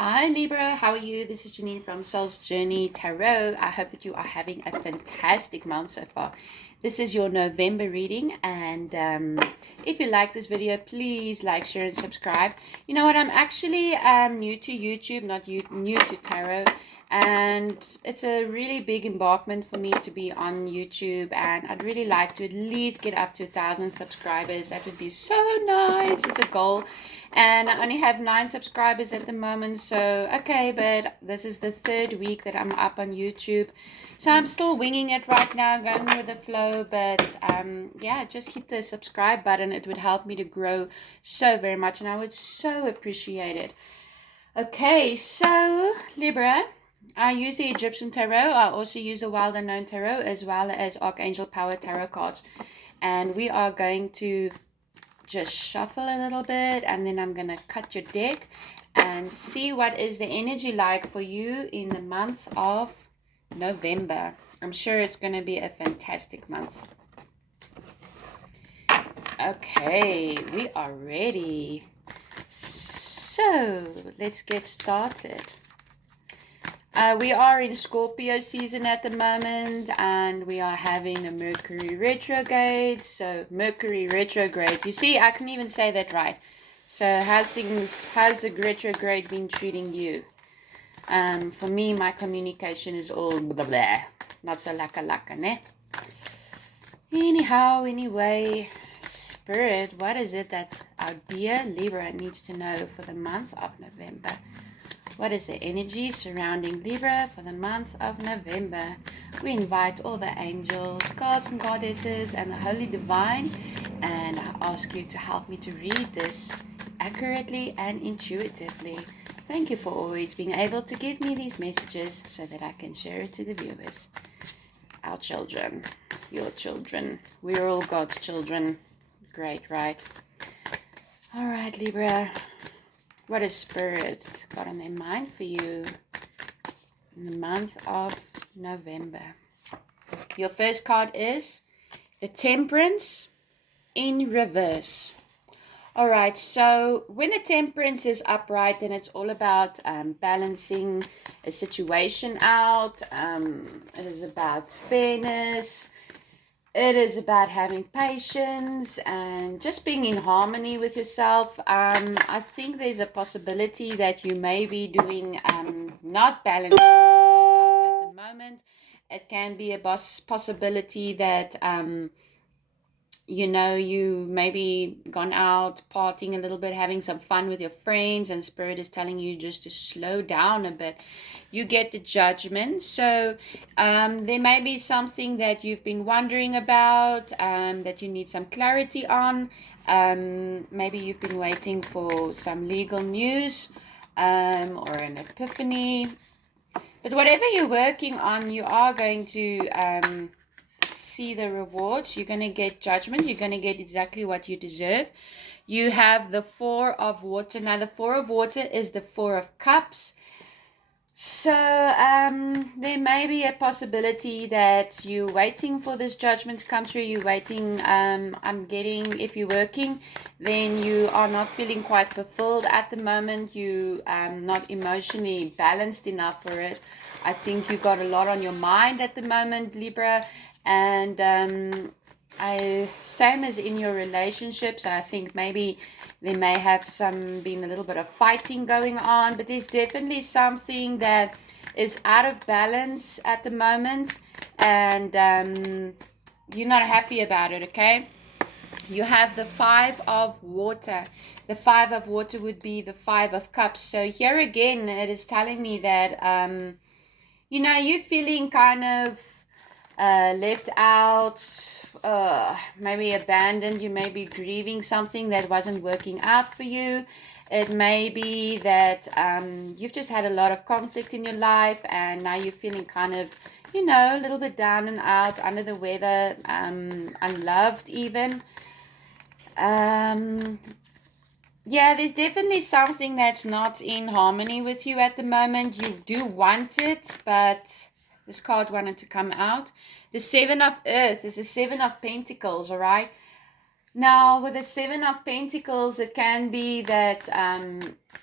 Hi Libra, how are you? This is Janine from Soul's Journey Tarot. I hope that you are having a fantastic month so far. This is your November reading, and if you like this video, please like, share, and subscribe. You know what? I'm actually new to YouTube, not new to tarot, and it's a really big embarkment for me to be on YouTube, and I'd really like to at least get up to 1,000 subscribers. That would be so nice. It's a goal, and I only have 9 subscribers at the moment, so okay, but this is the 3rd week that I'm up on YouTube, so I'm still winging it right now, going with the flow. But yeah, just hit the subscribe button. It would help me to grow so very much, and I would so appreciate it. Okay, so Libra, I use the Egyptian Tarot. I also use the Wild Unknown Tarot, as well as Archangel Power Tarot cards. And we are going to just shuffle a little bit, and then I'm going to cut your deck and see what is the energy like for you in the month of November. I'm sure it's going to be a fantastic month. Okay, we are ready. So let's get started. We are in Scorpio season at the moment, and we are having a Mercury retrograde. So Mercury retrograde, you see, I can even say that right. So how's the retrograde been treating you? For me, my communication is all blah blah, not so laka ne? Anyhow, anyway, Spirit, what is it that our dear Libra needs to know for the month of November? What is the energy surrounding Libra for the month of November? We invite all the angels, gods and goddesses, and the Holy Divine, and I ask you to help me to read this accurately and intuitively. Thank you for always being able to give me these messages so that I can share it to the viewers. Our children, your children, we're all God's children. Great, right? All right, Libra. What has Spirit got on their mind for you in the month of November? Your first card is the Temperance in reverse. All right, so when the Temperance is upright, then it's all about balancing a situation out. It is about fairness. It is about having patience and just being in harmony with yourself. I think there's a possibility that you may be doing not balancing yourself out at the moment. It can be a possibility that you maybe gone out partying a little bit, having some fun with your friends, and Spirit is telling you just to slow down a bit. You get the Judgment. So there may be something that you've been wondering about, that you need some clarity on. Maybe you've been waiting for some legal news, or an epiphany. But whatever you're working on, you are going to see the rewards. You're going to get Judgment. You're going to get exactly what you deserve. You have the Four of Water. Now, the Four of Water is the Four of Cups. So there may be a possibility that you're waiting for this Judgment to come through. You're waiting. I'm getting, if you're working, then you are not feeling quite fulfilled at the moment. You not emotionally balanced enough for it. I think you got a lot on your mind at the moment, Libra. And same as in your relationships, I think maybe there may have been a little bit of fighting going on, but there's definitely something that is out of balance at the moment, and you're not happy about it, okay? You have the Five of Water. The Five of Water would be the Five of Cups. So here again, it is telling me that, you're feeling kind of left out, maybe abandoned. You may be grieving something that wasn't working out for you. It may be that you've just had a lot of conflict in your life, and now you're feeling kind of, a little bit down and out, under the weather, unloved even. Yeah, there's definitely something that's not in harmony with you at the moment. You do want it, but this card wanted to come out. The Seven of Earth is the Seven of Pentacles, all right? Now, with the Seven of Pentacles, it can be that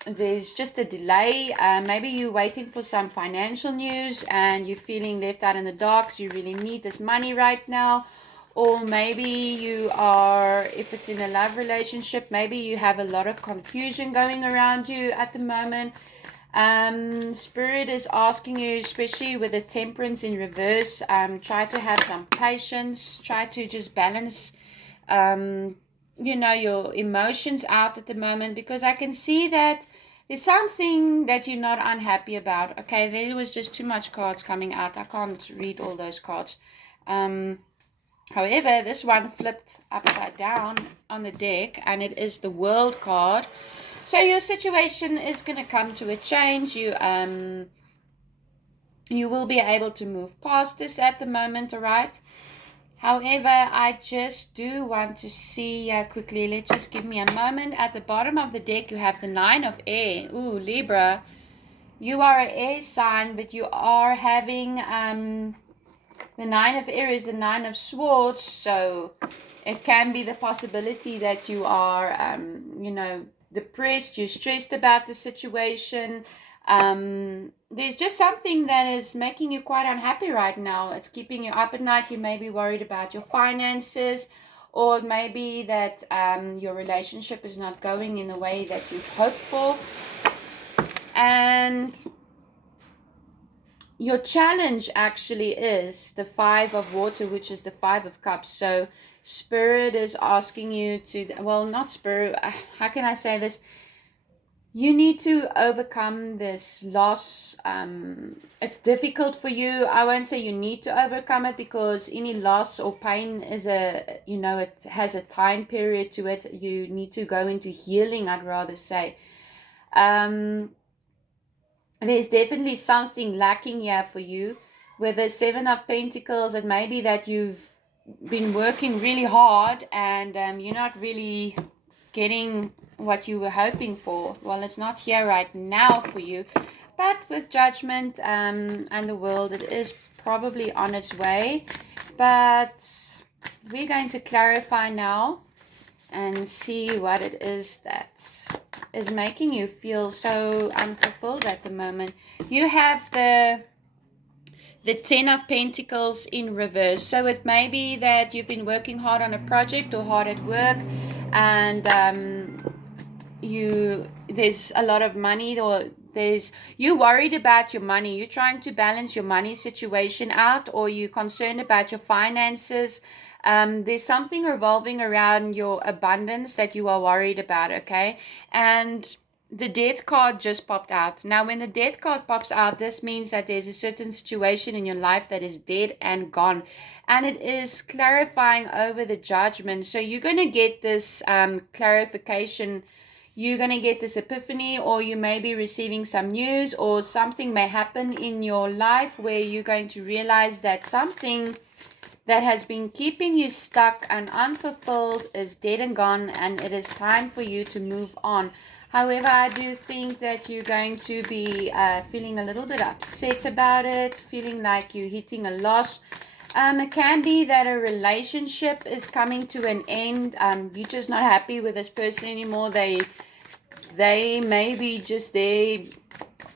there's just a delay. Maybe you're waiting for some financial news and you're feeling left out in the dark. So you really need this money right now. Or maybe you are, if it's in a love relationship, maybe you have a lot of confusion going around you at the moment. Spirit is asking you, especially with the Temperance in reverse, try to have some patience. Try to just balance your emotions out at the moment, because I can see that there's something that you're not unhappy about. Okay, there was just too much cards coming out. I can't read all those cards. However, this one flipped upside down on the deck, and it is the World card. So your situation is going to come to a change. You will be able to move past this at the moment, all right? However, I just do want to see quickly. Let's just give me a moment. At the bottom of the deck, you have the Nine of Air. Ooh, Libra. You are an air sign, but you are having the Nine of Air is the Nine of Swords. So it can be the possibility that you are, depressed. You're stressed about the situation. There's just something that is making you quite unhappy right now. It's keeping you up at night. You may be worried about your finances, or it may be that your relationship is not going in the way that you've hoped for. And your challenge actually is the Five of Water, which is the Five of Cups. So Spirit is asking you to, well, not Spirit, how can I say this? You need to overcome this loss. It's difficult for you. I won't say you need to overcome it, because any loss or pain is it has a time period to it. You need to go into healing, I'd rather say. There's definitely something lacking here for you. With the Seven of Pentacles, it may be that you've been working really hard and you're not really getting what you were hoping for. Well, it's not here right now for you, but with Judgment and the World, it is probably on its way. But we're going to clarify now and see what it is that is making you feel so unfulfilled at the moment. You have the Ten of Pentacles in reverse. So it may be that you've been working hard on a project or hard at work, and there's a lot of money, or you're worried about your money. You're trying to balance your money situation out, or you're concerned about your finances. There's something revolving around your abundance that you are worried about, okay? And the Death card just popped out. Now, when the Death card pops out, this means that there's a certain situation in your life that is dead and gone. And it is clarifying over the Judgment. So you're going to get this clarification. You're going to get this epiphany, or you may be receiving some news, or something may happen in your life where you're going to realize that something that has been keeping you stuck and unfulfilled is dead and gone, and it is time for you to move on. However, I do think that you're going to be feeling a little bit upset about it, feeling like you're hitting a loss. It can be that a relationship is coming to an end. You're just not happy with this person anymore. They may be just there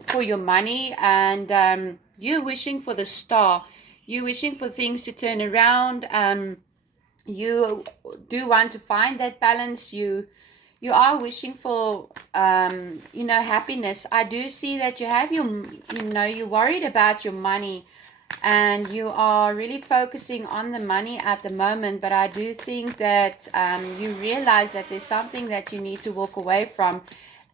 for your money, and you're wishing for the star. You're wishing for things to turn around. You do want to find that balance. You are wishing for happiness. I do see that you have you're worried about your money, and you are really focusing on the money at the moment. But I do think that you realize that there's something that you need to walk away from,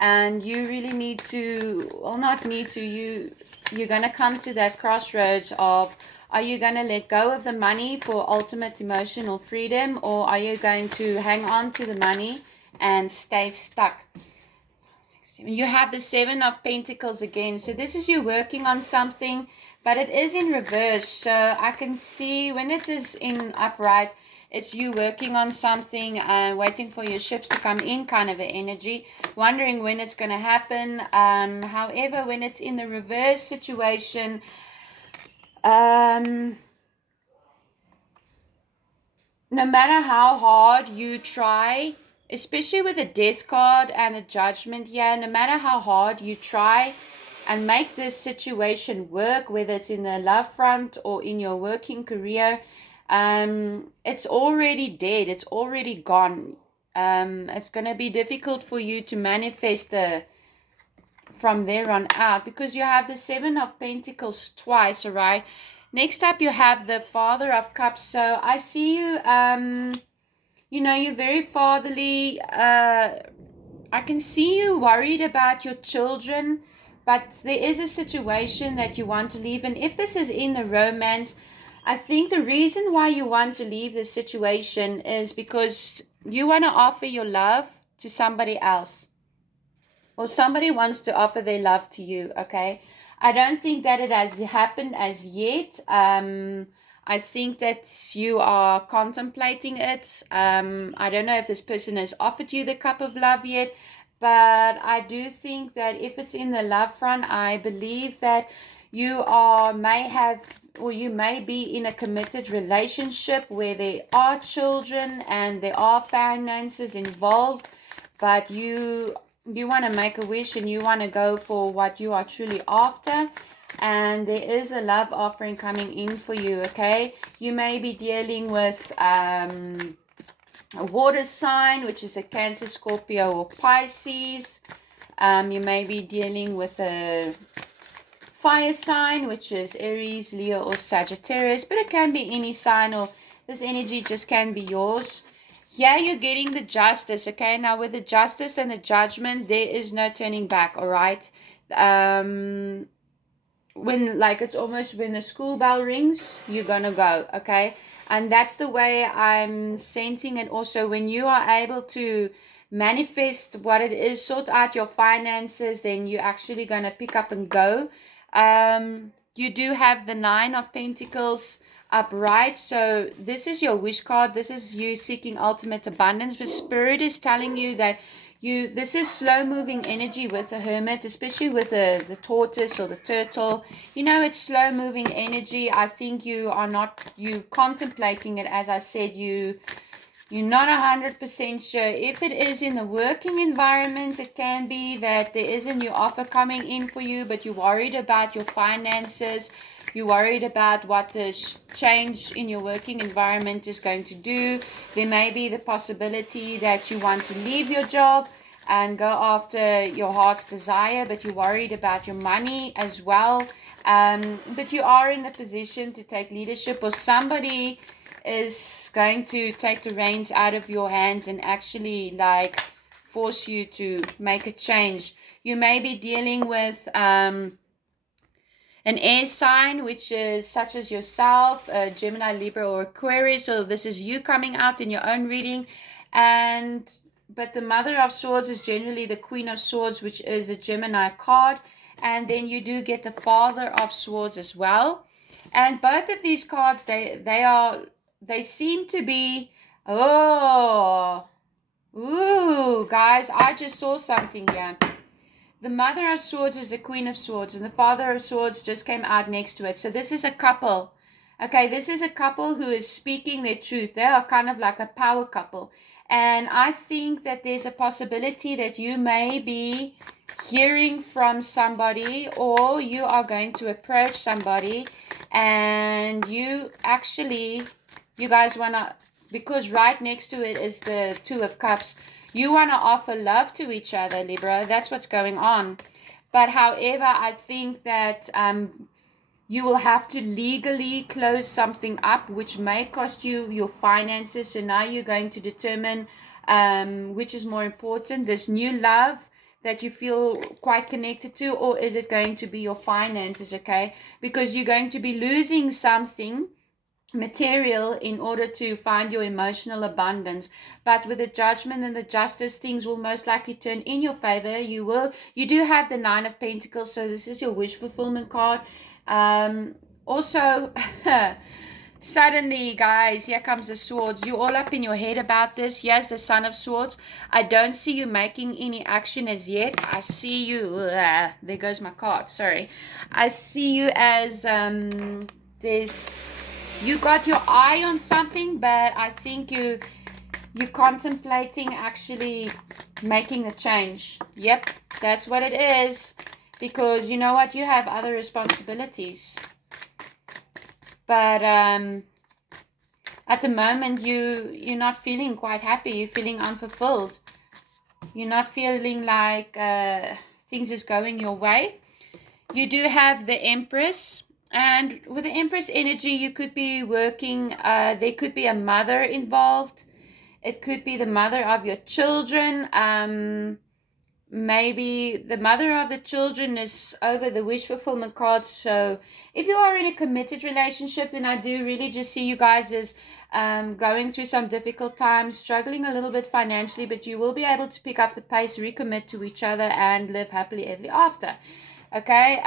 and you really need to, well, not need to, you're going to come to that crossroads of, are you going to let go of the money for ultimate emotional freedom, or are you going to hang on to the money and stay stuck? You have the Seven of Pentacles again. So this is you working on something, but it is in reverse. So I can see when it is in upright, it's you working on something and waiting for your ships to come in, kind of an energy, wondering when it's going to happen. However, when it's in the reverse situation, no matter how hard you try, especially with the death card and the judgment here, no matter how hard you try and make this situation work, whether it's in the love front or in your working career, it's already dead. It's already gone. It's going to be difficult for you to manifest from there on out, because you have the Seven of Pentacles twice, all right? Next up, you have the Father of Cups. So I see you, you're very fatherly. I can see you worried about your children, but there is a situation that you want to leave. And if this is in the romance, I think the reason why you want to leave this situation is because you want to offer your love to somebody else, or somebody wants to offer their love to you, okay? I don't think that it has happened as yet. I think that you are contemplating it. I don't know if this person has offered you the cup of love yet, but I do think that if it's in the love front, I believe that you may be in a committed relationship where there are children and there are finances involved, but you want to make a wish and you want to go for what you are truly after, and there is a love offering coming in for you, okay? You may be dealing with a water sign, which is a Cancer, Scorpio, or Pisces. You may be dealing with a fire sign, which is Aries, Leo, or Sagittarius, but it can be any sign, or this energy just can be yours. Yeah, you're getting the justice, okay? Now, with the justice and the judgment, there is no turning back, all right? It's almost when the school bell rings, you're gonna go, okay? And that's the way I'm sensing it. Also, when you are able to manifest what it is, sort out your finances, then you're actually gonna pick up and go. You do have the Nine of Pentacles upright, so this is your wish card. This is you seeking ultimate abundance, but Spirit is telling you that this is slow moving energy with the Hermit, especially with the tortoise or the turtle. It's slow moving energy. I think you contemplating it. As I said, you're not 100% sure. If it is in the working environment, it can be that there is a new offer coming in for you, but you're worried about your finances. You're worried about what the change in your working environment is going to do. There may be the possibility that you want to leave your job and go after your heart's desire, but you're worried about your money as well. But you are in the position to take leadership, or somebody is going to take the reins out of your hands and actually force you to make a change. You may be dealing with an air sign, which is such as yourself, Gemini, Libra, or Aquarius. So this is you coming out in your own reading. But the Mother of Swords is generally the Queen of Swords, which is a Gemini card. And then you do get the Father of Swords as well. And both of these cards, they seem to be, guys, I just saw something here. The Mother of Swords is the Queen of Swords, and the Father of Swords just came out next to it. So this is a couple. Okay, this is a couple who is speaking their truth. They are kind of like a power couple. And I think that there's a possibility that you may be hearing from somebody, or you are going to approach somebody, and you guys want to, because right next to it is the Two of Cups, you want to offer love to each other, Libra. That's what's going on. But however, I think that you will have to legally close something up, which may cost you your finances. So now you're going to determine which is more important, this new love that you feel quite connected to, or is it going to be your finances, okay? Because you're going to be losing something material in order to find your emotional abundance. But with the Judgment and the Justice, things will most likely turn in your favor. You do have the Nine of Pentacles, so this is your wish fulfillment card. Also suddenly, guys, here comes the Swords. You're all up in your head about this. Here's the Son of Swords. I don't see you making any action as yet. I see you, there goes my card, sorry. I see you as there's yes, you got your eye on something, but I think you're contemplating actually making a change. Yep, that's what it is. Because you know what, you have other responsibilities. But at the moment, you're not feeling quite happy. You're feeling unfulfilled. You're not feeling like things is going your way. You do have the Empress. And with the Empress energy, you could be working, there could be a mother involved. It could be the mother of your children. Maybe the mother of the children is over the wish fulfillment card. So if you are in a committed relationship, then I do really just see you guys as going through some difficult times, struggling a little bit financially, but you will be able to pick up the pace, recommit to each other, and live happily ever after. Okay,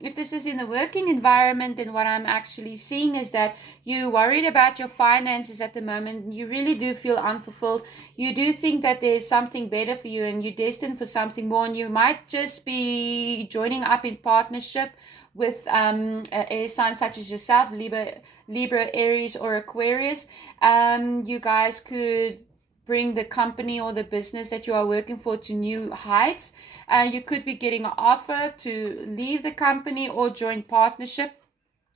if this is in the working environment, then what I'm actually seeing is that you're worried about your finances at the moment. You really do feel unfulfilled. You do think that there's something better for you and you're destined for something more. And you might just be joining up in partnership with a air sign such as yourself, Libra, Aries, or Aquarius. You guys could bring the company or the business that you are working for to new heights. You could be getting an offer to leave the company or join partnership.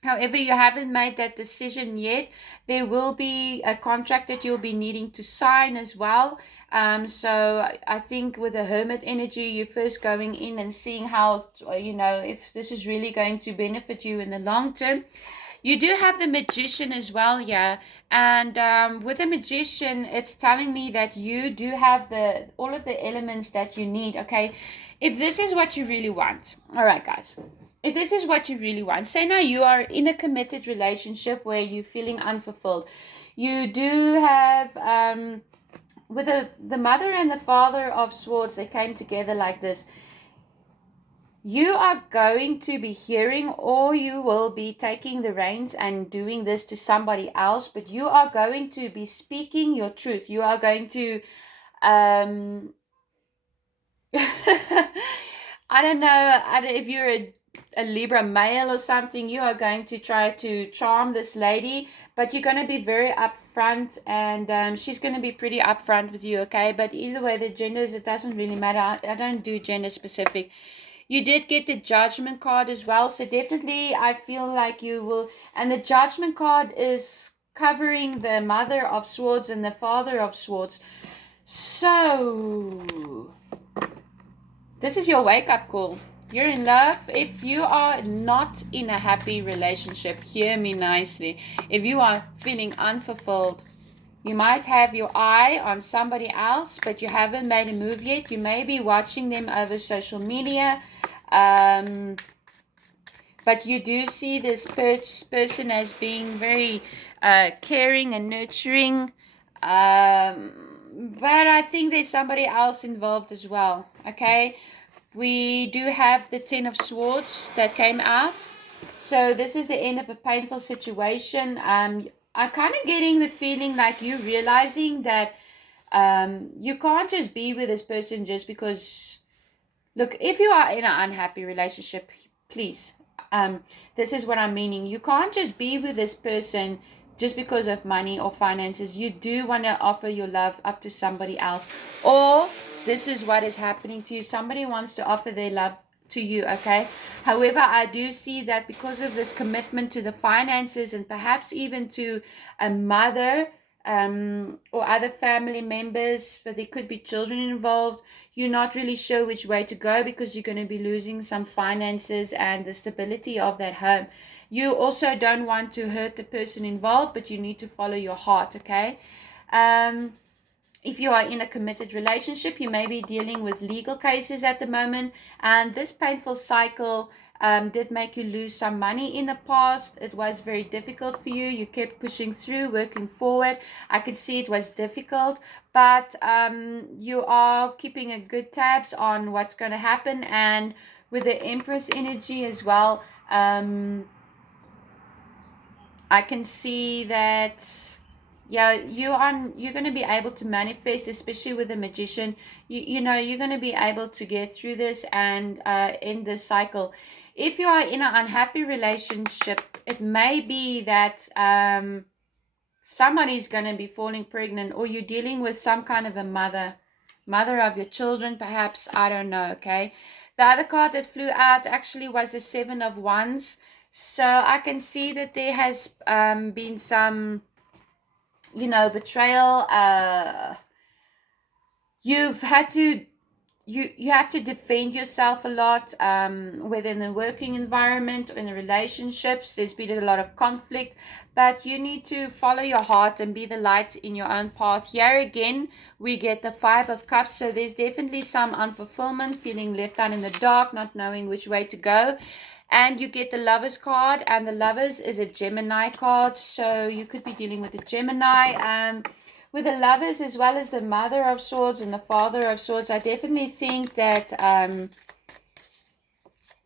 However, you haven't made that decision yet. There will be a contract that you'll be needing to sign as well. So I think with the Hermit energy, you're first going in and seeing how, if this is really going to benefit you in the long term. You do have the Magician as well, yeah. And with the Magician, it's telling me that you do have all of the elements that you need, okay? If this is what you really want, all right, guys. If this is what you really want, say now you are in a committed relationship where you're feeling unfulfilled. You do have, with the mother and the father of swords, they came together like this. You are going to be hearing, or you will be taking the reins and doing this to somebody else, but you are going to be speaking your truth. You are going to, I don't know, if you're a Libra male or something, you are going to try to charm this lady, but you're going to be very upfront, and she's going to be pretty upfront with you, okay? But either way, the genders, it doesn't really matter. I don't do gender specific. You did get the Judgment card as well, so definitely I feel like you will. And the Judgment card is covering the Mother of Swords and the Father of Swords. So this is your wake-up call. You're in love. If you are not in a happy relationship, hear me nicely. If you are feeling unfulfilled, you might have your eye on somebody else, but you haven't made a move yet. You may be watching them over social media. But you do see this person as being very caring and nurturing. But I think there's somebody else involved as well. Okay, we do have the Ten of Swords that came out. So this is the end of a painful situation. I'm kind of getting the feeling like you're realizing that you can't just be with this person just because. Look, if you are in an unhappy relationship, please, this is what I'm meaning. You can't just be with this person just because of money or finances. You do want to offer your love up to somebody else. Or this is what is happening to you. Somebody wants to offer their love to you, okay? However, I do see that because of this commitment to the finances and perhaps even to a mother or other family members, but there could be children involved, you're not really sure which way to go because you're going to be losing some finances and the stability of that home. You also don't want to hurt the person involved, but you need to follow your heart, okay? If you are in a committed relationship, you may be dealing with legal cases at the moment, and this painful cycle did make you lose some money in the past. It was very difficult for you. You kept pushing through, working forward. I could see it was difficult, but you are keeping a good tabs on what's going to happen. And with the Empress energy as well, I can see that Yeah, you're going to be able to manifest, especially with the magician. You know, you're going to be able to get through this and end this cycle. If you are in an unhappy relationship, it may be that somebody's going to be falling pregnant, or you're dealing with some kind of a mother of your children, perhaps. I don't know. Okay. The other card that flew out actually was the Seven of Wands. So I can see that there has been some, betrayal. You've had to you have to defend yourself a lot, within the working environment or in the relationships. There's been a lot of conflict, but you need to follow your heart and be the light in your own path. Here again, we get the Five of Cups, so there's definitely some unfulfillment, feeling left out in the dark, not knowing which way to go. And you get the Lovers card, and the Lovers is a Gemini card, so you could be dealing with a Gemini. With the Lovers, as well as the Mother of Swords and the Father of Swords, I definitely think that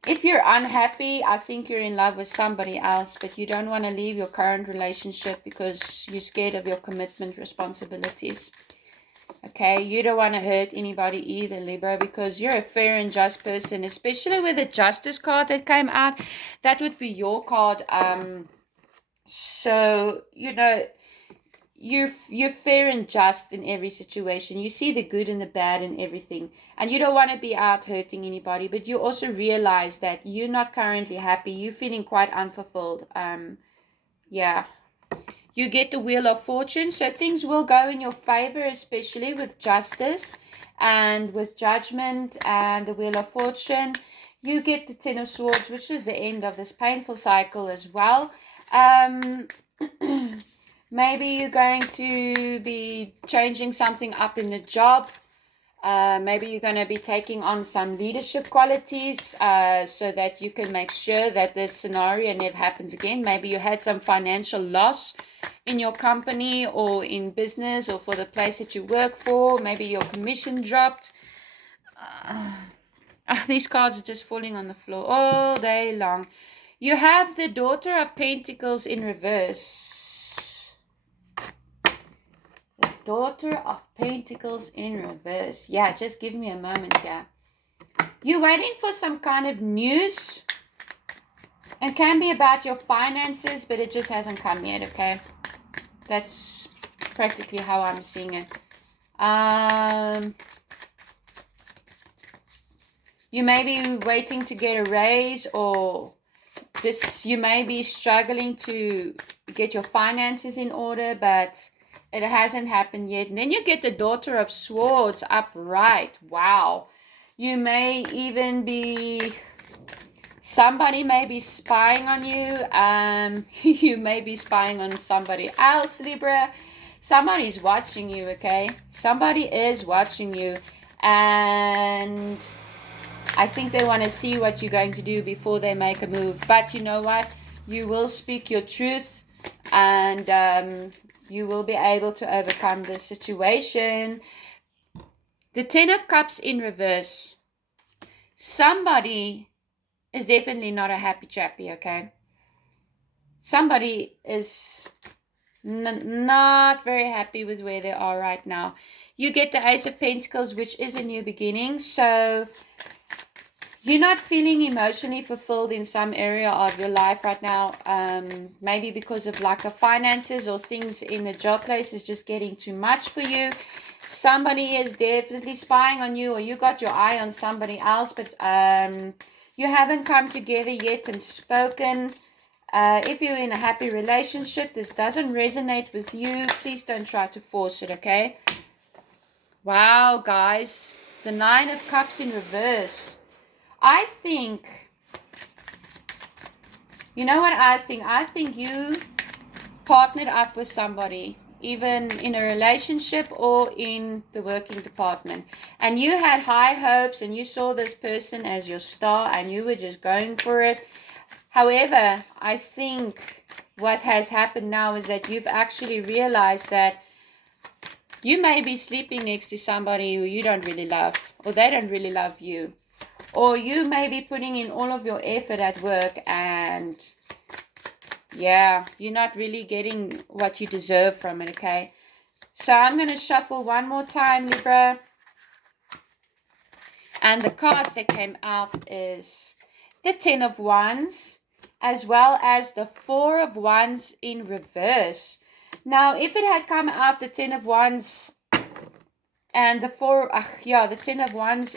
if you're unhappy, I think you're in love with somebody else, but you don't want to leave your current relationship because you're scared of your commitment responsibilities. Okay, you don't want to hurt anybody either, Libra, because you're a fair and just person, especially with the Justice card that came out. That would be your card. So, you're fair and just in every situation. You see the good and the bad in everything, and you don't want to be out hurting anybody, but you also realize that you're not currently happy. You're feeling quite unfulfilled. Yeah. You get the Wheel of Fortune, so things will go in your favor, especially with Justice and with Judgment and the Wheel of Fortune. You get the Ten of Swords, which is the end of this painful cycle as well. Maybe you're going to be changing something up in the job. Maybe you're going to be taking on some leadership qualities, so that you can make sure that this scenario never happens again. Maybe you had some financial loss in your company or in business or for the place that you work for. Maybe your commission dropped. These cards are just falling on the floor all day long. You have the Daughter of Pentacles in reverse. The Daughter of Pentacles in reverse. Yeah, just give me a moment here. You're waiting for some kind of news. It can be about your finances, but it just hasn't come yet, okay? That's practically how I'm seeing it. You may be waiting to get a raise, or you may be struggling to get your finances in order, but it hasn't happened yet. And then you get the Daughter of Swords upright. Wow. You may even be... Somebody may be spying on you. You may be spying on somebody else, Libra. Somebody's watching you, okay? Somebody is watching you. And I think they want to see what you're going to do before they make a move. But you know what? You will speak your truth, and you will be able to overcome this situation. The Ten of Cups in reverse. Somebody is definitely not a happy chappy, okay? Somebody is not very happy with where they are right now. You get the Ace of Pentacles, which is a new beginning. So you're not feeling emotionally fulfilled in some area of your life right now. Maybe because of lack of finances, or things in the job place is just getting too much for you. Somebody is definitely spying on you, or you got your eye on somebody else, but you haven't come together yet and spoken. If you're in a happy relationship, this doesn't resonate with you, please don't try to force it, okay? Wow, guys. The Nine of Cups in reverse. I think, you know what I think? I think you partnered up with somebody, even in a relationship or in the working department, and you had high hopes and you saw this person as your star and you were just going for it. However, I think what has happened now is that you've actually realized that you may be sleeping next to somebody who you don't really love, or they don't really love you, or you may be putting in all of your effort at work and Yeah, you're not really getting what you deserve from it, okay? So I'm going to shuffle one more time, Libra. And the cards that came out is the Ten of Wands, as well as the Four of Wands in reverse. Now, if it had come out the Ten of Wands and the Ten of Wands,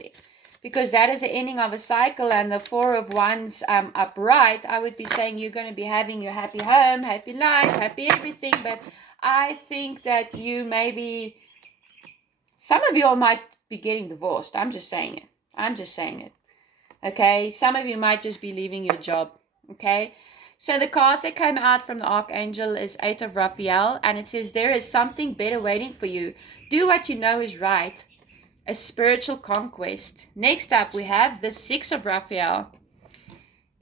because that is the ending of a cycle, and the Four of Wands upright, I would be saying you're going to be having your happy home, happy life, happy everything. But I think that some of you all might be getting divorced. I'm just saying it. Okay, some of you might just be leaving your job. Okay, so the cards that came out from the Archangel is Eight of Raphael, and it says there is something better waiting for you. Do what you know is right. A spiritual conquest. Next up, we have the Six of Raphael.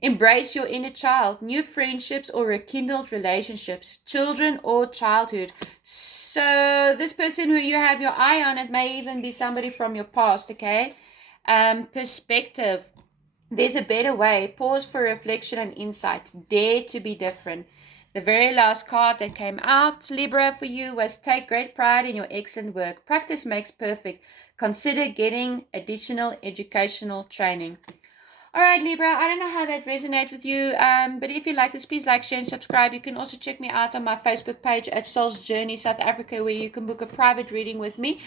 Embrace your inner child, new friendships or rekindled relationships, children or childhood. So this person who you have your eye on, it may even be somebody from your past, okay? Perspective. There's a better way. Pause for reflection and insight. Dare to be different. The very last card that came out, Libra, for you was take great pride in your excellent work. Practice makes perfect. Consider getting additional educational training. All right, Libra, I don't know how that resonates with you, but if you like this, please like, share, and subscribe. You can also check me out on my Facebook page at Soul's Journey South Africa, where you can book a private reading with me.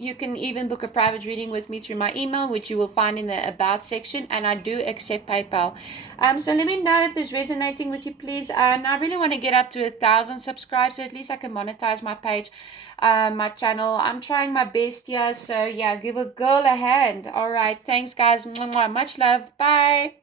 You can even book a private reading with me through my email, which you will find in the About section, and I do accept PayPal. So let me know if this is resonating with you, please. And I really want to get up to 1,000 subscribers, so at least I can monetize my page, my channel. I'm trying my best here, so yeah, give a girl a hand. All right, thanks, guys. Much love. Bye.